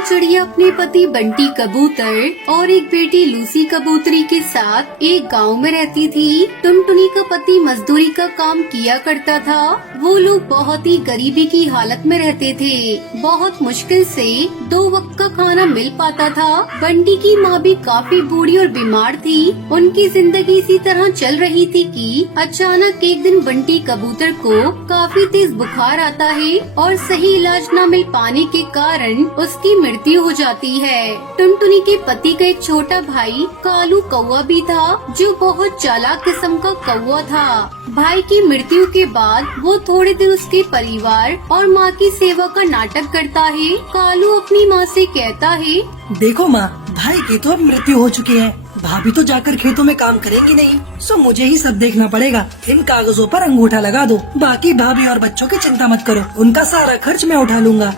चिड़िया अपने पति बंटी कबूतर और एक बेटी लूसी कबूतरी के साथ एक गांव में रहती थी। टुनटुनी का पति मजदूरी का काम किया करता था। वो लोग बहुत ही गरीबी की हालत में रहते थे। बहुत मुश्किल से 2 वक्त का खाना मिल पाता था। बंटी की माँ भी काफी बूढ़ी और बीमार थी। उनकी जिंदगी इसी तरह चल रही थी कि अचानक एक दिन बंटी कबूतर को काफी तेज बुखार आता है और सही इलाज न मिल पाने के कारण उसकी मृत्यु हो जाती है। टुनटुनी के पति का एक छोटा भाई कालू कौवा भी था, जो बहुत चालाक किस्म का कौवा था। भाई की मृत्यु के बाद वो थोड़े दिन उसके परिवार और माँ की सेवा का नाटक करता है। कालू अपनी माँ से कहता है, देखो माँ, भाई की तो अब मृत्यु हो चुकी है। भाभी तो जाकर खेतों में काम करेंगी नहीं, सो मुझे ही सब देखना पड़ेगा। इन कागजों पर अंगूठा लगा दो, बाकी भाभी और बच्चों की चिंता मत करो, उनका सारा खर्च मैं उठा लूंगा।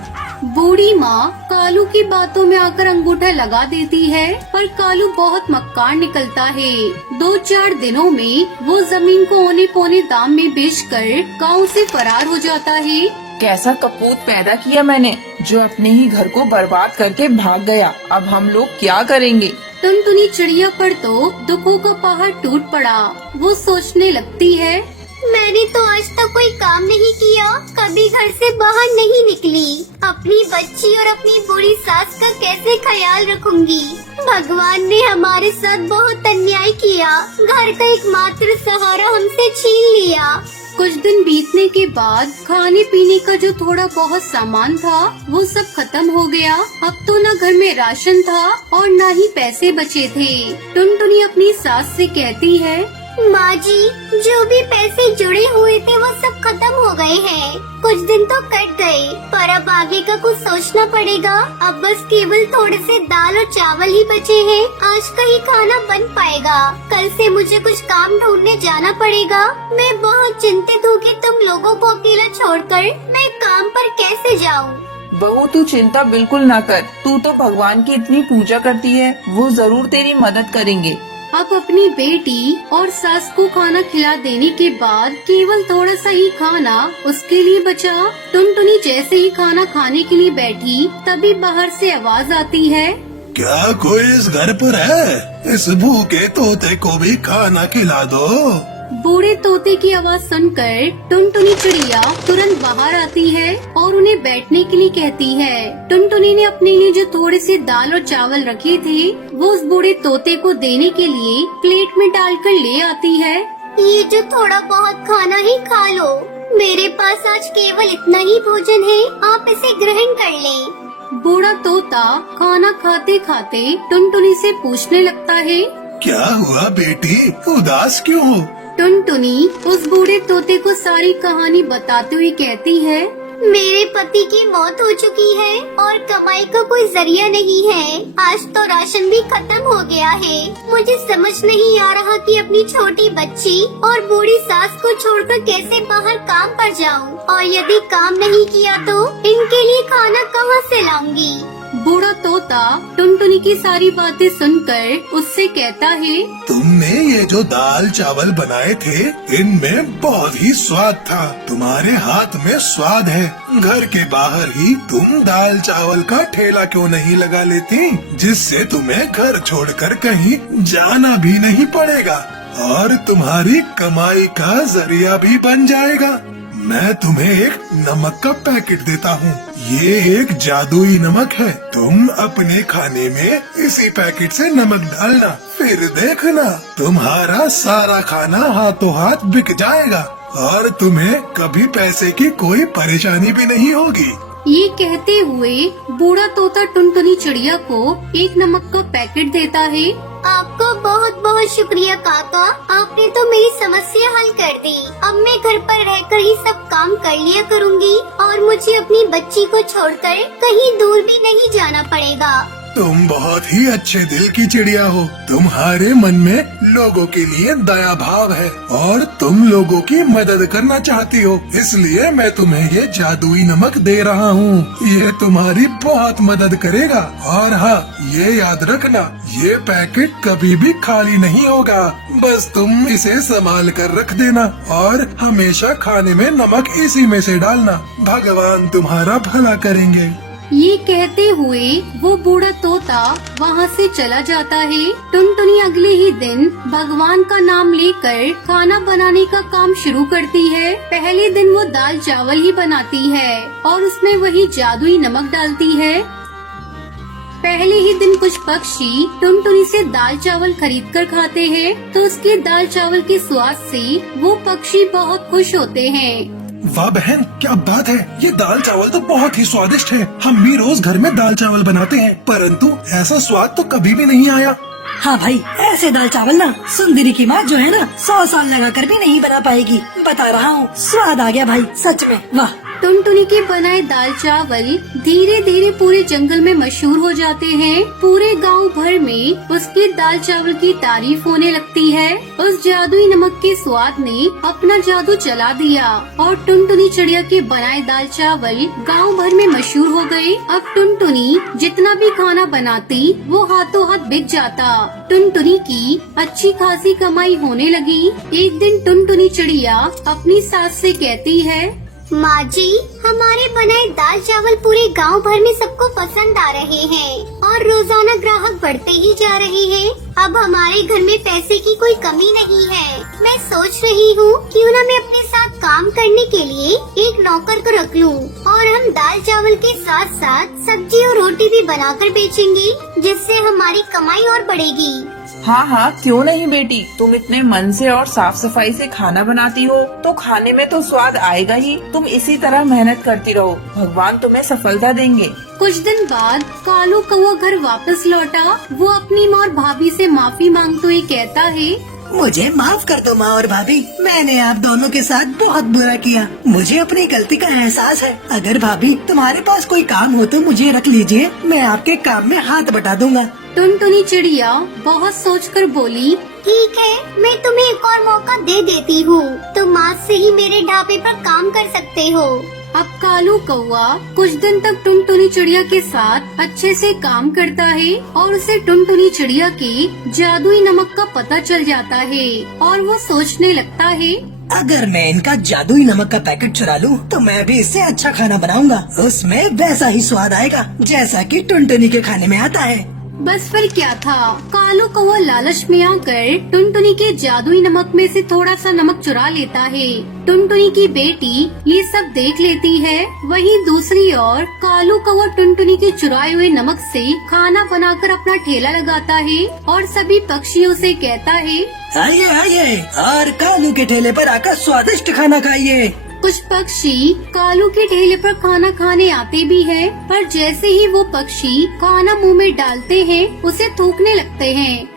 बूढ़ी माँ कालू की बातों में आकर अंगूठा लगा देती है, पर कालू बहुत मक्कार निकलता है। 2-4 दिनों में वो जमीन को औने पौने दाम में बेचकर गांव से फरार हो जाता है। कैसा कपूत पैदा किया मैंने, जो अपने ही घर को बर्बाद करके भाग गया। अब हम लोग क्या करेंगे। टुनटुनी चिड़िया पर तो दुखों का पहाड़ टूट पड़ा। वो सोचने लगती है, मैंने तो आज तक कोई काम नहीं किया, कभी घर से बाहर नहीं निकली। अपनी बच्ची और अपनी बूढ़ी सास का कैसे ख्याल रखूंगी। भगवान ने हमारे साथ बहुत अन्याय किया, घर का एकमात्र सहारा हमसे छीन लिया। कुछ दिन बीतने के बाद खाने पीने का जो थोड़ा बहुत सामान था वो सब खत्म हो गया। अब तो न घर में राशन था और न ही पैसे बचे थे। टुनटुनी अपनी सास से कहती है, माँ जी, जो भी पैसे जुड़े हुए थे वो सब खत्म हो गए हैं। कुछ दिन तो कट गए, पर अब आगे का कुछ सोचना पड़ेगा। अब बस केवल थोड़े से दाल और चावल ही बचे हैं। आज का ही खाना बन पाएगा, कल से मुझे कुछ काम ढूंढने जाना पड़ेगा। मैं बहुत चिंतित हूँ कि तुम लोगों को अकेला छोड़कर मैं काम पर कैसे जाऊँ। बहू, तू चिंता बिल्कुल ना कर। तू तो भगवान की इतनी पूजा करती है, वो जरूर तेरी मदद करेंगे। अब अपनी बेटी और सास को खाना खिला देने के बाद केवल थोड़ा सा ही खाना उसके लिए बचा। टुनटुनी जैसे ही खाना खाने के लिए बैठी, तभी बाहर से आवाज आती है, क्या कोई इस घर पर है? इस भूखे तोते को भी खाना खिला दो। बूढ़े तोते की आवाज सुनकर टुनटुनी चिड़िया तुरंत बाहर आती है और उन्हें बैठने के लिए कहती है। टुनटुनी ने अपने लिए जो थोड़े से दाल और चावल रखे थे वो उस बूढ़े तोते को देने के लिए प्लेट में डालकर ले आती है। ये जो थोड़ा बहुत खाना ही खा लो, मेरे पास आज केवल इतना ही भोजन है, आप इसे ग्रहण कर लें। बूढ़ा तोता खाना खाते खाते टुनटुनी से पूछने लगता है, क्या हुआ बेटी, उदास क्यों हो? टुनटुनी उस बूढ़े तोते को सारी कहानी बताते हुए कहती है, मेरे पति की मौत हो चुकी है और कमाई का कोई जरिया नहीं है। आज तो राशन भी खत्म हो गया है। मुझे समझ नहीं आ रहा कि अपनी छोटी बच्ची और बूढ़ी सास को छोड़कर कैसे बाहर काम पर जाऊं, और यदि काम नहीं किया तो इनके लिए खाना कहां से लाऊंगी। बूढ़ा तोता टुनटुनी की सारी बातें सुनकर उससे कहता है, तुमने ये जो दाल चावल बनाए थे, इनमें बहुत ही स्वाद था। तुम्हारे हाथ में स्वाद है। घर के बाहर ही तुम दाल चावल का ठेला क्यों नहीं लगा लेती, जिससे तुम्हें घर छोड़कर कहीं जाना भी नहीं पड़ेगा और तुम्हारी कमाई का जरिया भी बन जाएगा। मैं तुम्हें एक नमक का पैकेट देता हूँ। ये एक जादुई नमक है। तुम अपने खाने में इसी पैकेट से नमक डालना, फिर देखना तुम्हारा सारा खाना हाथों हाथ बिक जाएगा और तुम्हें कभी पैसे की कोई परेशानी भी नहीं होगी। ये कहते हुए बूढ़ा तोता टुनटुनी चिड़िया को एक नमक का पैकेट देता है। आपको बहुत बहुत शुक्रिया काका, आपने तो मेरी समस्या हल कर दी। अब मैं घर पर रहकर ही सब काम कर लिया करूँगी और मुझे अपनी बच्ची को छोड़कर कहीं दूर भी नहीं जाना पड़ेगा। तुम बहुत ही अच्छे दिल की चिड़िया हो। तुम्हारे मन में लोगों के लिए दया भाव है और तुम लोगों की मदद करना चाहती हो, इसलिए मैं तुम्हें ये जादुई नमक दे रहा हूँ। ये तुम्हारी बहुत मदद करेगा। और हाँ, ये याद रखना, ये पैकेट कभी भी खाली नहीं होगा। बस तुम इसे संभाल कर रख देना और हमेशा खाने में नमक इसी में से डालना। भगवान तुम्हारा भला करेंगे। ये कहते हुए वो बूढ़ा तोता वहाँ से चला जाता है। टुनटुनी अगले ही दिन भगवान का नाम लेकर खाना बनाने का काम शुरू करती है। पहले दिन वो दाल चावल ही बनाती है और उसमें वही जादुई नमक डालती है। पहले ही दिन कुछ पक्षी टुनटुनी से दाल चावल खरीद कर खाते हैं, तो उसके दाल चावल के स्वाद से वो पक्षी बहुत खुश होते हैं। वाह बहन, क्या बात है। ये दाल चावल तो बहुत ही स्वादिष्ट है। हम भी रोज घर में दाल चावल बनाते हैं, परंतु ऐसा स्वाद तो कभी भी नहीं आया। हाँ भाई, ऐसे दाल चावल ना सुंदरी की माँ जो है ना 100 साल लगा कर भी नहीं बना पाएगी। बता रहा हूँ, स्वाद आ गया भाई, सच में वाह। टुनटुनी के बनाए दाल चावल धीरे धीरे पूरे जंगल में मशहूर हो जाते हैं। पूरे गांव भर में उसके दाल चावल की तारीफ होने लगती है। उस जादुई नमक के स्वाद ने अपना जादू चला दिया और टुनटुनी चिड़िया के बनाए दाल चावल गांव भर में मशहूर हो गए। अब टुनटुनी जितना भी खाना बनाती वो हाथों हाथ बिक जाता। टुनटुनी की अच्छी खासी कमाई होने लगी। एक दिन टुनटुनी चिड़िया अपनी सास से कहती है, माँ जी, हमारे बनाए दाल चावल पूरे गांव भर में सबको पसंद आ रहे हैं और रोजाना ग्राहक बढ़ते ही जा रहे हैं। अब हमारे घर में पैसे की कोई कमी नहीं है। मैं सोच रही हूँ क्यों न मैं अपने साथ काम करने के लिए एक नौकर को रख लूँ और हम दाल चावल के साथ साथ सब्जी और रोटी भी बनाकर बेचेंगे, जिससे हमारी कमाई और बढ़ेगी। हाँ हाँ, क्यों नहीं बेटी। तुम इतने मन से और साफ सफाई से खाना बनाती हो तो खाने में तो स्वाद आएगा ही। तुम इसी तरह मेहनत करती रहो, भगवान तुम्हें सफलता देंगे। कुछ दिन बाद कालू कौवा घर वापस लौटा। वो अपनी माँ और भाभी से माफी मांगते हुए कहता है, मुझे माफ कर दो माँ और भाभी, मैंने आप दोनों के साथ बहुत बुरा किया। मुझे अपनी गलती का एहसास है। अगर भाभी तुम्हारे पास कोई काम हो तो मुझे रख लीजिए, मैं आपके काम में हाथ बटा दूंगा। टुनटुनी चिड़िया बहुत सोचकर बोली, ठीक है, मैं तुम्हें एक और मौका दे देती हूँ। तुम आज से ही मेरे ढाबे पर काम कर सकते हो। अब कालू कौवा कुछ दिन तक टुनटुनी चिड़िया के साथ अच्छे से काम करता है और उसे टुनटुनी चिड़िया के जादुई नमक का पता चल जाता है और वो सोचने लगता है, अगर मैं इनका जादुई नमक का पैकेट चुरा लूं, तो मैं भी इससे अच्छा खाना बनाऊंगा। उसमें वैसा ही स्वाद आएगा जैसा कि टुनटुनी के खाने में आता है। बस फिर क्या था, कालू कौवा लालच में आकर टुनटुनी के जादुई नमक में से थोड़ा सा नमक चुरा लेता है। टुनटुनी की बेटी ये सब देख लेती है। वहीं दूसरी ओर कालू कौवा टुनटुनी के चुराए हुए नमक से खाना बनाकर अपना ठेला लगाता है और सभी पक्षियों से कहता है, आइए आइए और कालू के ठेले पर आकर स्वादिष्ट खाना खाइए। कुछ पक्षी कालू के ठेले पर खाना खाने आते भी हैं, पर जैसे ही वो पक्षी खाना मुंह में डालते हैं उसे थूकने लगते हैं।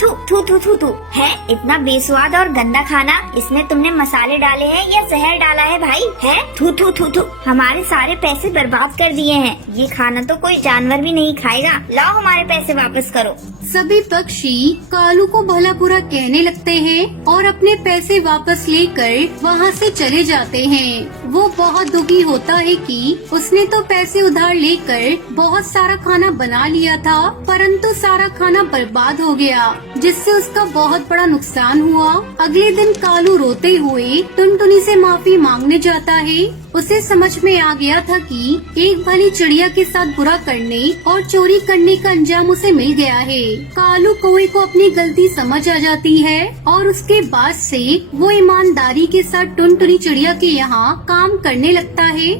थू थू थू थू थू है, इतना बेस्वाद और गंदा खाना। इसमें तुमने मसाले डाले हैं या जहर डाला है भाई? है थू थू थू थू, हमारे सारे पैसे बर्बाद कर दिए हैं। ये खाना तो कोई जानवर भी नहीं खाएगा। लाओ हमारे पैसे वापस करो। सभी पक्षी कालू को भला बुरा कहने लगते हैं और अपने पैसे वापस लेकर वहाँ से चले जाते हैं। वो बहुत दुखी होता है कि उसने तो पैसे उधार लेकर बहुत सारा खाना बना लिया था, परंतु सारा खाना बर्बाद हो गया, जिससे उसका बहुत बड़ा नुकसान हुआ। अगले दिन कालू रोते हुए टुनटुनी से माफी मांगने जाता है। उसे समझ में आ गया था कि एक भली चिड़िया के साथ बुरा करने और चोरी करने का अंजाम उसे मिल गया है। कालू कौवे को अपनी गलती समझ आ जाती है और उसके बाद से वो ईमानदारी के साथ टुनटुनी चिड़िया के यहाँ काम करने लगता है।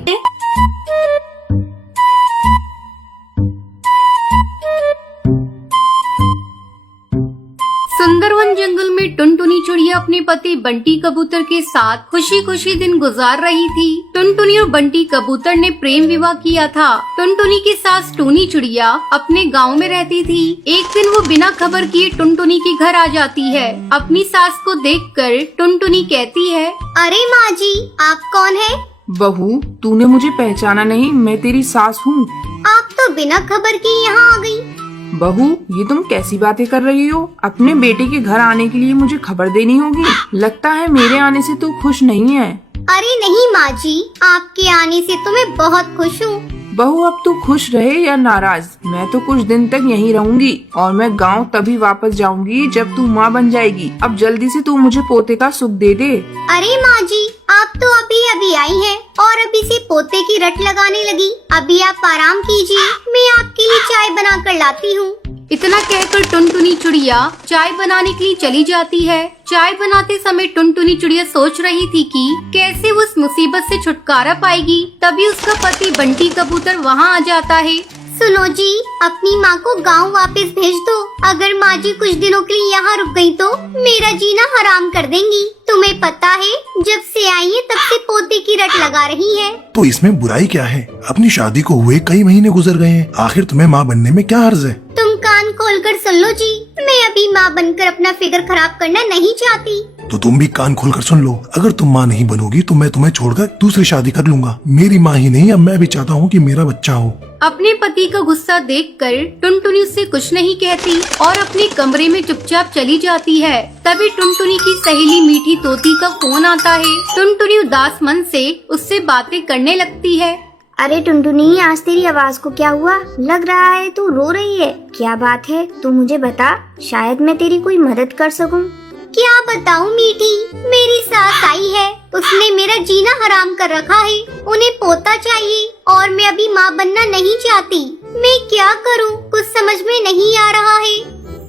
सुंदरवन जंगल में टुनटुनी चिड़िया अपने पति बंटी कबूतर के साथ खुशी खुशी दिन गुजार रही थी। टुनटुनी और बंटी कबूतर ने प्रेम विवाह किया था। टुनटुनी की सास टूनी चिड़िया अपने गांव में रहती थी। एक दिन वो बिना खबर किए टुनटुनी के घर आ जाती है। अपनी सास को देखकर टुनटुनी कहती है, अरे माँ जी, आप कौन है? बहू, तूने मुझे पहचाना नहीं? मैं तेरी सास हूँ। आप तो बिना खबर के यहाँ आ गई। बहू, ये तुम कैसी बातें कर रही हो? अपने बेटे के घर आने के लिए मुझे खबर देनी होगी। लगता है मेरे आने से तू खुश नहीं है। अरे नहीं माँ जी, आपके आने से तो मैं बहुत खुश हूँ। बहू अब तू खुश रहे या नाराज, मैं तो कुछ दिन तक यहीं रहूंगी और मैं गांव तभी वापस जाऊंगी जब तू माँ बन जाएगी। अब जल्दी से तू मुझे पोते का सुख दे दे। अरे माँ जी, आप तो अभी अभी आई हैं और अभी से पोते की रट लगाने लगी। अभी आप आराम कीजिए, मैं आपके लिए चाय बना कर लाती हूँ। इतना कहकर टुनटुनी चिड़िया चाय बनाने के लिए चली जाती है। चाय बनाते समय टुनटुनी चिड़िया सोच रही थी कि कैसे वो उस मुसीबत से छुटकारा पाएगी। तभी उसका पति बंटी कबूतर वहाँ आ जाता है। सुनो जी, अपनी माँ को गांव वापस भेज दो। अगर माँ जी कुछ दिनों के लिए यहाँ रुक गई तो मेरा जीना हराम कर देंगी। तुम्हें पता है, जब से आई है तब से पोते की रट लगा रही है। तो इसमें बुराई क्या है? अपनी शादी को हुए कई महीने गुजर गए हैं, आखिर तुम्हें माँ बनने में क्या हर्ज है? तुम कान खोलकर सुन लो जी, मैं अभी माँ बनकर अपना फिगर खराब करना नहीं चाहती। तो तुम भी कान खोलकर सुन लो, अगर तुम माँ नहीं बनोगी तो मैं तुम्हें छोड़कर दूसरी शादी कर लूंगा। मेरी माँ ही नहीं, अब मैं भी चाहता हूँ कि मेरा बच्चा हो। अपने पति का गुस्सा देखकर टुनटुनी उससे कुछ नहीं कहती और अपने कमरे में चुपचाप चली जाती है। तभी टुनटुनी की सहेली मीठी तोती का फोन आता है। टुनटुनी उदास मन से उससे बातें करने लगती है। अरे टुनटुनी, आज तेरी आवाज को क्या हुआ? लग रहा है तू रो रही है। क्या बात है, तू मुझे बता, शायद मैं तेरी कोई मदद कर सकूं। क्या बताऊं मीठी, मेरी सास आई है, उसने मेरा जीना हराम कर रखा है। उन्हें पोता चाहिए और मैं अभी माँ बनना नहीं चाहती। मैं क्या करूं, कुछ समझ में नहीं आ रहा है।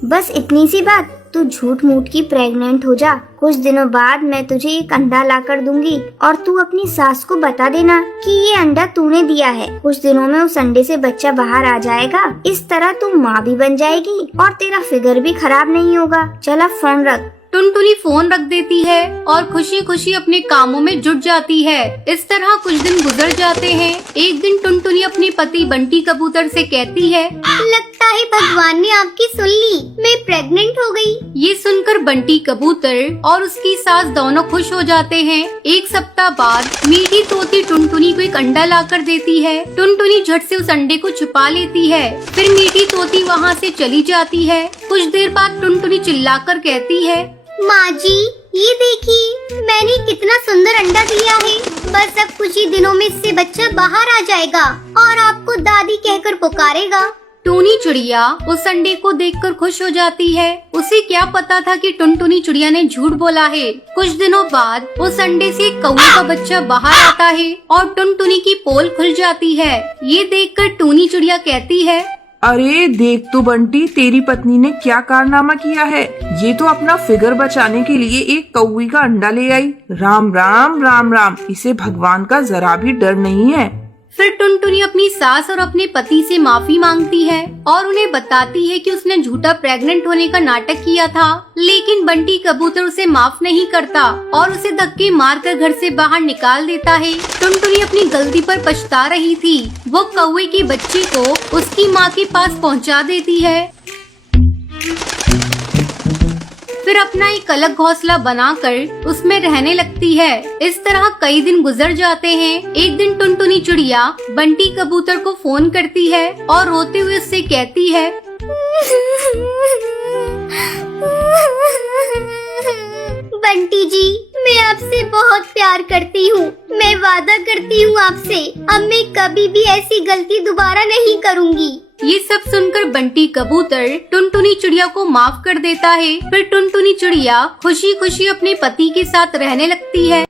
बस इतनी सी बात, तू झूठ मूठ की प्रेग्नेंट हो जा। कुछ दिनों बाद मैं तुझे एक अंडा ला कर दूंगी और तू अपनी सास को बता देना कि ये अंडा तूने दिया है। कुछ दिनों में उस अंडे से बच्चा बाहर आ जाएगा। इस तरह तू माँ भी बन जाएगी और तेरा फिगर भी खराब नहीं होगा। चल अब फोन रख। टुनटुनी फोन रख देती है और खुशी खुशी अपने कामों में जुट जाती है। इस तरह कुछ दिन गुजर जाते हैं। एक दिन टुनटुनी अपने पति बंटी कबूतर से कहती है, लगता है भगवान ने आपकी सुन ली, मैं प्रेग्नेंट हो गई। ये सुनकर बंटी कबूतर और उसकी सास दोनों खुश हो जाते हैं। एक सप्ताह बाद मीठी तोती टुनटुनी को एक अंडा ला कर देती है। टुनटुनी झट से उस अंडे को छुपा लेती है। फिर मीठी तोती वहाँ से चली जाती है। कुछ देर बाद टुनटुनी चिल्लाकर कहती है, माँ जी, ये देखिए, मैंने कितना सुंदर अंडा दिया है। बस अब कुछ ही दिनों में इससे बच्चा बाहर आ जाएगा और आपको दादी कहकर पुकारेगा। टूनी चिड़िया उस अंडे को देखकर खुश हो जाती है। उसे क्या पता था कि टुनटुनी चिड़िया ने झूठ बोला है। कुछ दिनों बाद उस अंडे से एक कौवे का बच्चा बाहर आता है और टुनटुनी की पोल खुल जाती है। ये देखकर टूनी चिड़िया कहती है, अरे देख तो बंटी, तेरी पत्नी ने क्या कारनामा किया है। ये तो अपना फिगर बचाने के लिए एक कौवी का अंडा ले आई। राम राम राम राम, इसे भगवान का जरा भी डर नहीं है। फिर टुनटुनी अपनी सास और अपने पति से माफी मांगती है और उन्हें बताती है कि उसने झूठा प्रेग्नेंट होने का नाटक किया था। लेकिन बंटी कबूतर उसे माफ नहीं करता और उसे धक्के मारकर घर से बाहर निकाल देता है। टुनटुनी अपनी गलती पर पछता रही थी। वो कौवे के बच्चे को उसकी माँ के पास पहुँचा देती है। फिर अपना एक अलग घोंसला बनाकर उसमें रहने लगती है। इस तरह कई दिन गुजर जाते हैं। एक दिन टुनटुनी चिड़िया बंटी कबूतर को फोन करती है और रोते हुए उससे कहती है, बंटी जी, मैं आपसे बहुत प्यार करती हूँ। मैं वादा करती हूँ आपसे, अब मैं कभी भी ऐसी गलती दोबारा नहीं करूँगी। ये सब सुनकर बंटी कबूतर टुनटुनी चिड़िया को माफ कर देता है। फिर टुनटुनी चिड़िया खुशी खुशी अपने पति के साथ रहने लगती है।